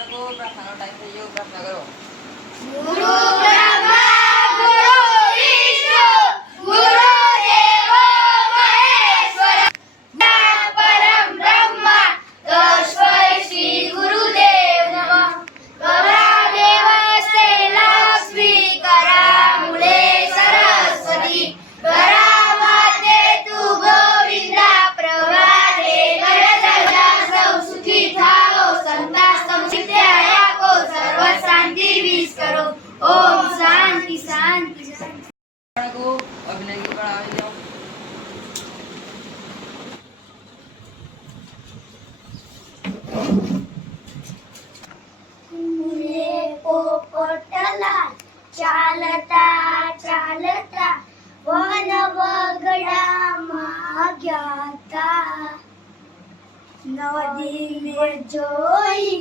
પ્રાર્થનાનો time થઈ ગયો. પ્રાર્થના કરો. ગુરુ બ્રહ્મા ગુરુ વિષ્ણુ ગુરુ દેવો મહેશ્વર પરમ બ્રહ્મ તસ્मै શ્રી ગુરુદેવ નમઃ. ગૌરાદેવસ્તે લક્ષ્મી કરામૂલે સરસ્વતી કરાવતે તુ ગોવિંદા પ્રભાતે ગણદલા સૌ સુખી થાઓ સંતા સમસિદ્ધયા કો સર્વ શાંતિ વિશ કરો. ઓમ શાંતિ શાંતિ શાંતિ. બાળકો અભિનય ગીત પર આવી જાઓ. મુલે પોપટલા ચાલતા ચાલતા વન વગડામાં ગયા. નદી મેં જોઈ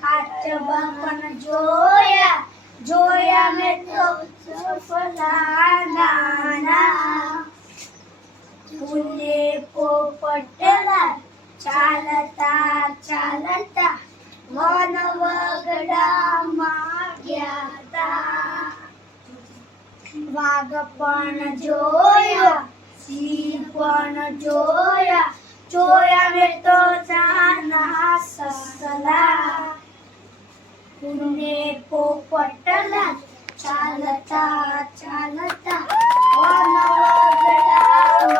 કાચબા પણ જોયા જોયા મેં તો સફલા નાના. મુલે પોપટલા ચાલતા ચાલતા વન વગડામાં ગયા. વાઘ પણ જોયા સિંહ પણ જોયા જોયા મેં તો નાના સસલા. પુને પોપટલા ચાલતા ચાલતા વન વગડામાં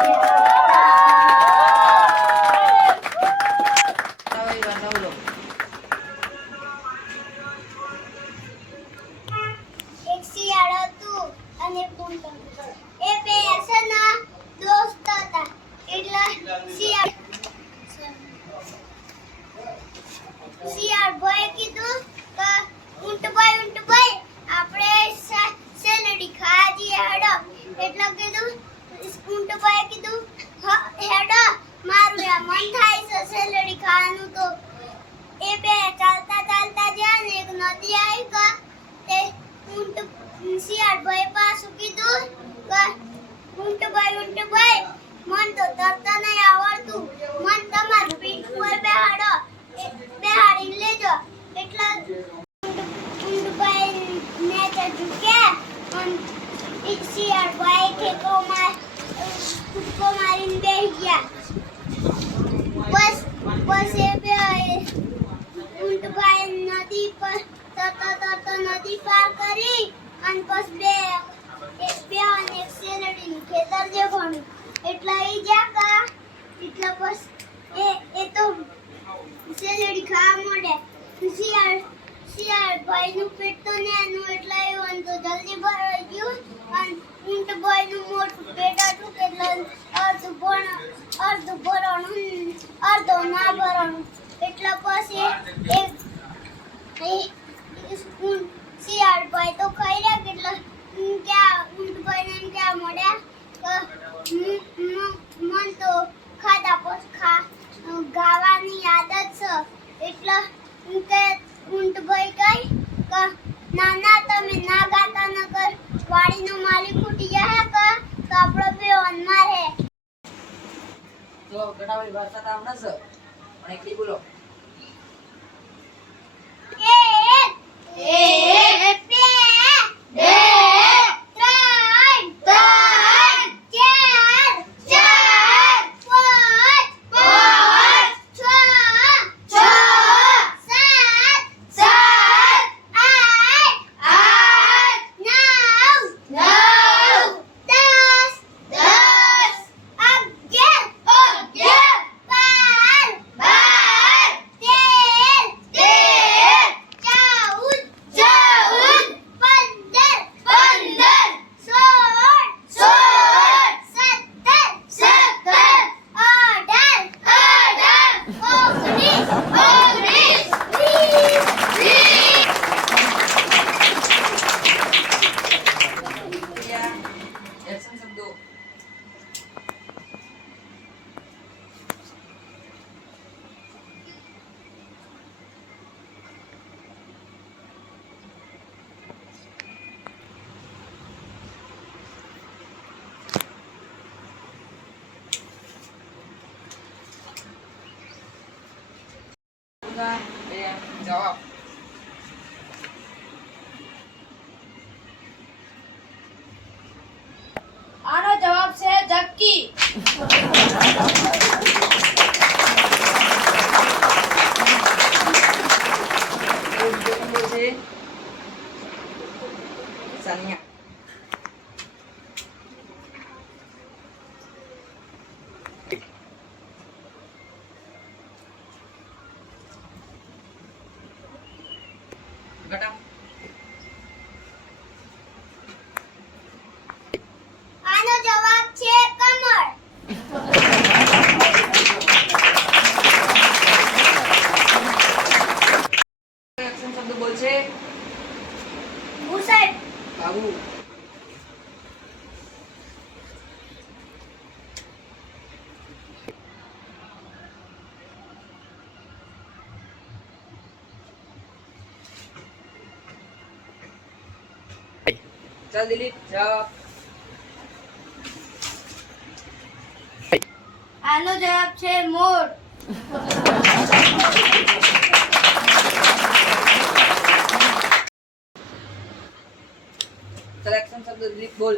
ગયા. નવી વાર નવલો. એક શિયાળ હતું અને એક ઊંટ હતું. એ બે છે ને દોસ્ત હતા. એટલે શિયાળ ભાઈ કીધું કે ઊંટ ભાઈ આપણે સેલડી ખાવા જઈએ હેડો. એટલે કીધું ઊંટ ભાઈ કીધું હેડો મારું મન થાય છે સેલડી ખાવાનું. તો એ બે ચાલતા ચાલતા ગયા ને એક નદી આવી કે તે ઊંટ શિયાળ ભાઈ પાછું કીધું કે ઊંટ ભાઈ મન તો તરતા નહીં આવડતું. મન તમારું પીઠ પર બેહાડીને લેજો. એટલે ઊંટ ભાઈ નેચે ઝૂક્યા અને શિયાળ ભાઈ ઠેકો મારીને બેસી ગયા. બસ એ બે ઊંટ ભાઈ નદી પર તરતા નદી પાર કરી અને પછી બે અને એક શેરડીનું ખેતર દેખાણું. એટલે એ જાકા એટલે બસ એ તો શેરડી ખાવા માંડે. શિયાળ ભાઈનું પેટ તો નાનું એટલે એ તો જલ્દી ભરાઈ ગયું અને ઊંટ ભાઈનું મોટું પેટ હતું એટલે અડધું ભરવાનું અડધો ના ભરવાનું. એટલે પછી શિયાળ ભાઈ તો ખાઈ રહ્યા એટલે ઊંટ ભાઈને ક્યાં મળ્યા મન તો ખાધા પછી ગાવાની આદત છે. એટલે ઊંટ ભાઈ કઈ ના તમે ના ગાતા ન કર વાડીનો માલિક ફૂટી જાય કે તો આપણો બે વનમાં રહે. તો ગટાવાળી ભાષા તો આવડે છે પણ એકલી બોલો. એક બે ત્રણ ચાર પાંચ છ સાત આઠ નવ 10 એક્શન શબ્દો. જવાબ. આનો જવાબ છે ઝબકી. બીજો નંબર છે સાનિયા. ઘટા. આનો જવાબ છે કમળ. એક્શન શબ્દ બોલ છે મુસાઈ. બાબુ. ચાલ દિલીપ જવાબ. આનો જવાબ છે મોર. ચાલ એક્શન શબ્દ દિલીપ બોલ.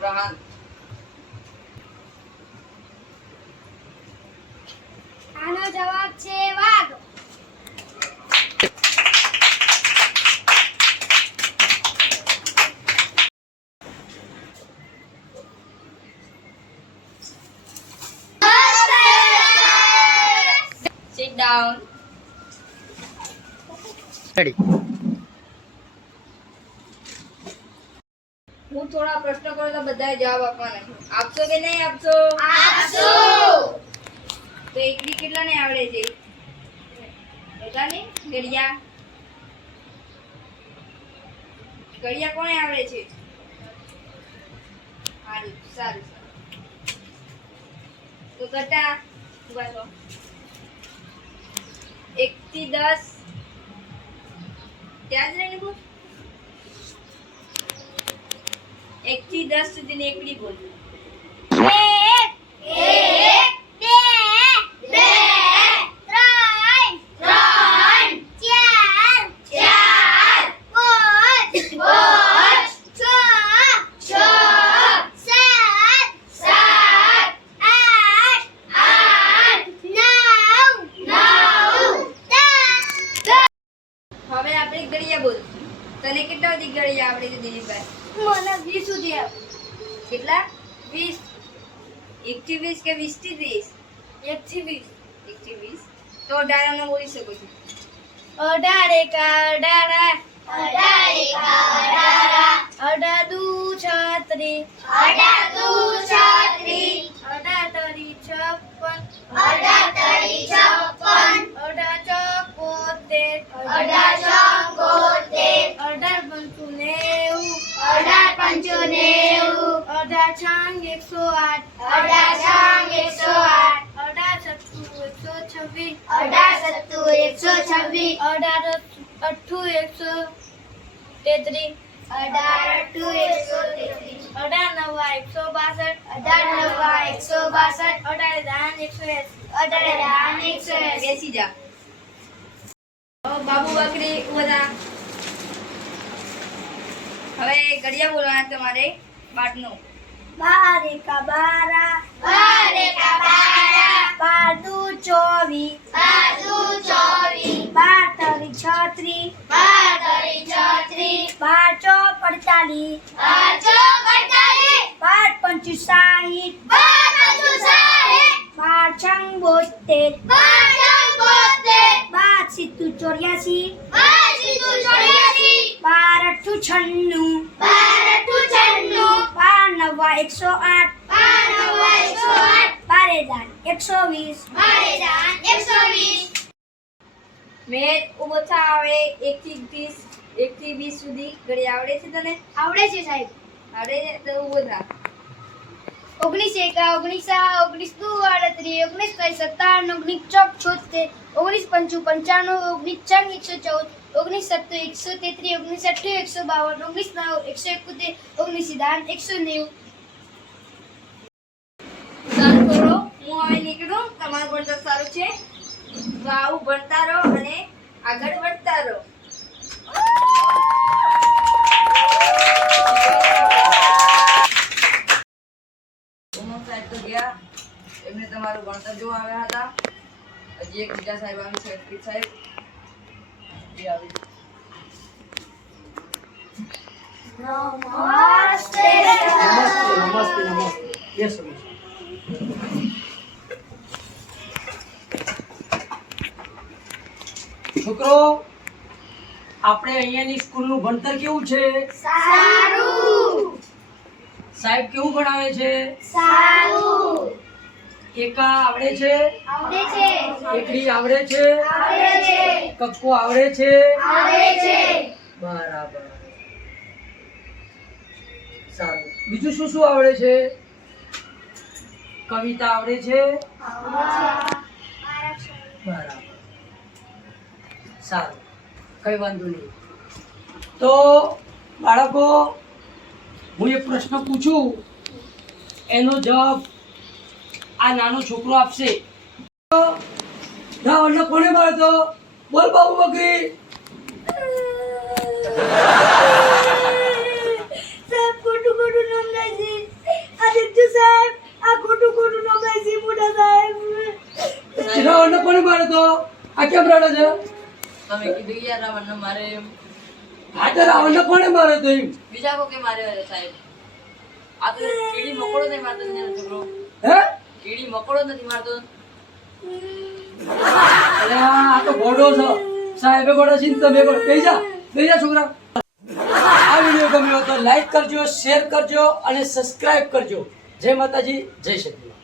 પ્રહાન. આનો જવાબ છે વાઘ. Sit down. હું થોડા પ્રશ્નો કરું તો બધાએ જવાબ આપવાના છે. આપશો કે નહીં આપશો? તો એકલી કેટલાને આવડે છે? બધાને? ઘડિયા કોને આવડે છે? સારું સારું. તો ઘટા ઉભા થો. 1 થી 10 ત્યાં જ રહીને બોલ. 1 થી 10 સુધીની એકડી બોલ. એક, બે, ત્રણ, ચાર, પાંચ, છ, સાત, આઠ, નવ, 10. હવે આપણે ગળિયા બોલ. તને કેટલા બધી ગળિયા આવડે છે દિલીપભાઈ? મને 20 સુધી આવે. કેટલા? 20. 1 થી 20 કે 20 થી 30? 1 થી 20. 1 થી 20. તો 18 નો બોલી શકો છો. 18 એકા 18, 18 દુ 36, 18 દુ 36, 18 તરી 56, 18 તરી 56, 18 ચોક 72, 18 પંચું 90, 18 પંચું 90, 18 છાંગ 108, 18 છાંગ 108, 18 સત્તુ 126, 18 સત્તુ 126, 18 અઠ્ઠું 133, 18 અઠ્ઠું 133, 18 નવા 162, 18 નવા 162, 18 દાન 180, 18 દાન 180. બેસી જા. બાબુ બકરી બધા. હવે ગળિયા બોલવાના તમારે 12 નો. 12 એકા 12, 12 એકા 12, 12 દુ 24, 12 દુ 24, 12 તરી 36, 12 તરી 36, 12 ચોક 48, 12 ચોક 48, 12 પંચું 60, 12 પંચું 60, 12 છંગ 72, 12 છંગ 72, 12 સિત્તું 84, 12 સિત્તું 84, 12 અઠ્ઠું 96, 12 અઠ્ઠું 96, 12 નવા 108, 12 નવા 108, 12 દાન 120, 12 દાન 120. મેં ઉભો થા. આવે 1 થી 30, 1 થી 20 સુધી ઘડિયા આવડે છે તને? આવડે છે સાહેબ. આવડે છે તો ઉભો થા. 19 એકા 19 આ 19 દુ 38 19 ત્રણ 57 19 ચોક 76 19 પંચુ 95 19 ચાર 114 19 સત્તુ 133 19 અઠ્ઠાણું 152 19 9 151 19 દાન 190 સારું કરો, હું હવે નીકળું. તમારું ભણતર સારું છે તો આવું ભણતા રહો અને આગળ વધતા રહો. ઉમંગ સાહેબ તો ગયા, એમને તમારું ભણતર જોવા આવ્યા હતા. હજી એક બીજા સાહેબ આવી છે, પ્રીત સાહેબ એ આવી. નમસ્તે નમસ્તે યસ છોકરો, આપણે અહીંયાની સ્કૂલનું ભણતર કેવું છે? સારું સાહેબ કેવું ભણાવે છે? સારું એકા આવડે છે? આવડે છે એકડી આવડે છે? આવડે છે કક્કો આવડે છે? આવડે છે બરાબર, સારું. બીજું શું શું આવડે છે? કવિતા આવડે છે? બરાબર, સારું, કઈ વાંધો નહીં. તો બાળકો, હું એક પ્રશ્ન પૂછું, એનો જવાબ આ નાનો છોકરો આપશે. ના કોને મારતો? બોલ બાબુ બકરી. સાહેબ ખોટું ખોટું નોંધાય છે. આ દેખજો સાહેબ, આ ખોટું ખોટું નોંધાય છે મોટા સાહેબ. રાવણને કોને મારતો? આ કેમ રડે છે? તમે કીધું યાર રાવણને મારે એમ. આ તો રાવણને કોને માર્યો એમ? બીજા કોકે માર્યો છે સાહેબ. આ તો કીડી મકોડો નહીં મારતો ને છોકરો. હે? કીડી મકોડો નથી મારતો. અરે આ તો ઘોડો છે. સાહેબે ઘોડો છે ને તમે ઘોડો. બેસી જા છોકરા. આ વિડીયો ગમ્યો તો લાઈક કરજો, શેર કરજો અને સબસ્ક્રાઇબ કરજો. જય માતાજી, જય શ્રી કૃષ્ણ.